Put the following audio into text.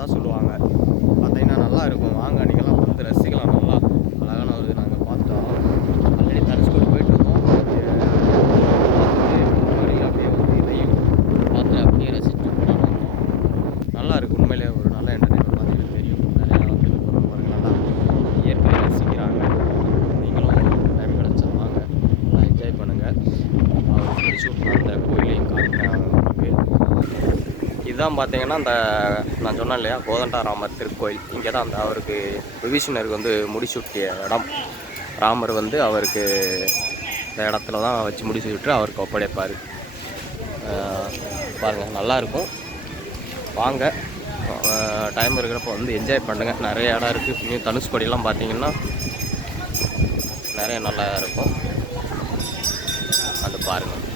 தான் சொல்லுவாங்க. பார்த்தீங்கன்னா நல்லா இருக்கும். வாங்க அன்றைக்கெல்லாம் வந்து ரசிக்கலாம் நல்லா. அழகான ஒரு நாங்கள் பார்த்தோம். ஆல்ரெடி தனுஷ்கோடி போயிட்டு இருக்கோம் அப்படியே வந்து இதையும் பார்த்து அப்படியே ரசிச்சுட்டு போனாலும் நல்லா இருக்குது உண்மையிலே. இதுதான் பார்த்தீங்கன்னா அந்த நான் சொன்னேன் இல்லையா கோதண்டா ராமர் திருக்கோயில். இங்கே தான் அந்த அவருக்கு விபீஷணருக்கு வந்து முடிசூட்டிய இடம். ராமர் வந்து அவருக்கு இந்த இடத்துல தான் வச்சு முடிச்சு விட்டு அவருக்கு ஒப்படைப்பார். பாருங்கள் நல்லாயிருக்கும் வாங்க. டைம் இருக்கிறப்ப வந்து என்ஜாய் பண்ணுங்கள் நிறைய இடம் இருக்குது இன்னும் தனுஷ்கோடியெல்லாம் பார்த்தீங்கன்னா நிறைய நல்லா இருக்கும். அது பாருங்கள்